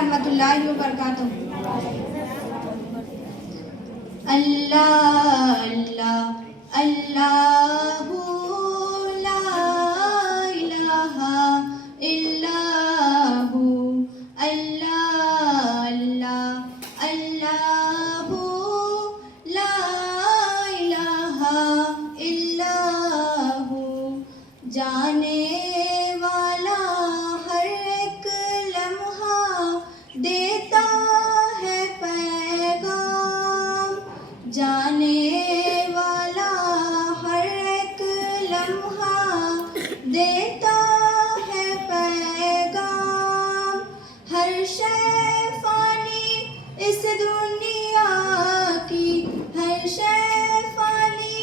रहमतुल्लाहि व बरकातुहू। अल्लाह अल्लाह अल्लाहु ला इलाहा इल्लाहु अल्लाह अल्लाह अल्लाहु ला इलाहा इल्लाहु। जाने वाला हर एक लम्हा देता है पैगाम, जाने वाला हर एक लम्हा देता है पैगाम। हर शय फानी इस दुनिया की, हर शय फानी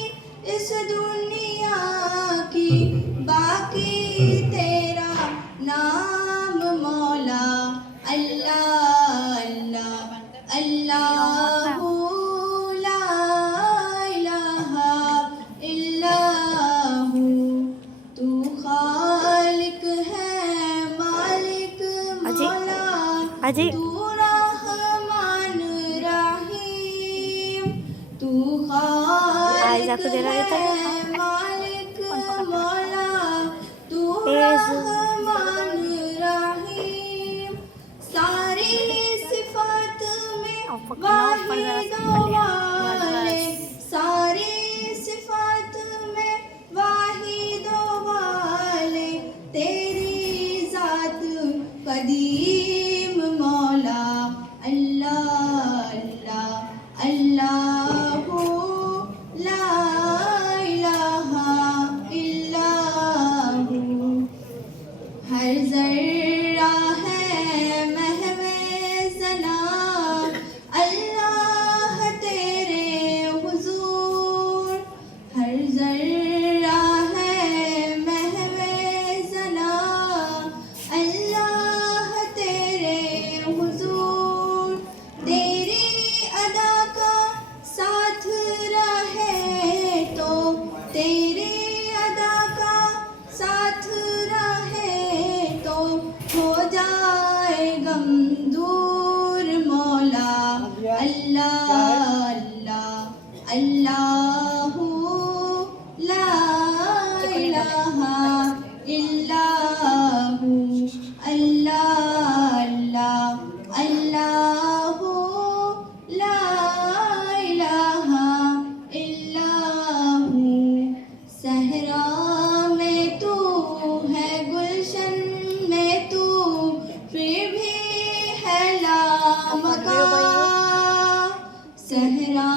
इस दुनिया की, बाकी तेरा नाम मौला। अल्लाह अल्लाह अल्लाहु ला इलाहा इल्लाहु। तू खालिक है मालिक मौला, तू रहमान रहीम। तू खालिक है मालिक मौला, तू रहमान रहीम। सारी सिफात में वाहिद वाले, सारी सिफात में वाहिद वाले, तेरी जात कदीम मौला। अल्लाह अल्लाह अल्लाहु ला इलाहा इल्लाहु। हर जर्रा है महवे ज़ना, अल्लाह तेरे हुजूर। हर जर्रा है महवे ज़ना, अल्लाह तेरे हुजूर। तेरी अदा का साथ रहे तो, तेरी अदा का साथ रहे तो, हो जाए गम दूर मौला। अल्लाह अल्लाह अल्लाहु ला इलाहा इल्लाहु। अल्लाह अल्लाह अल्लाहु ला इलाहा इल्लाहु। सहरा में तू है, गुलशन में तू फिर भी है लामका। सहरा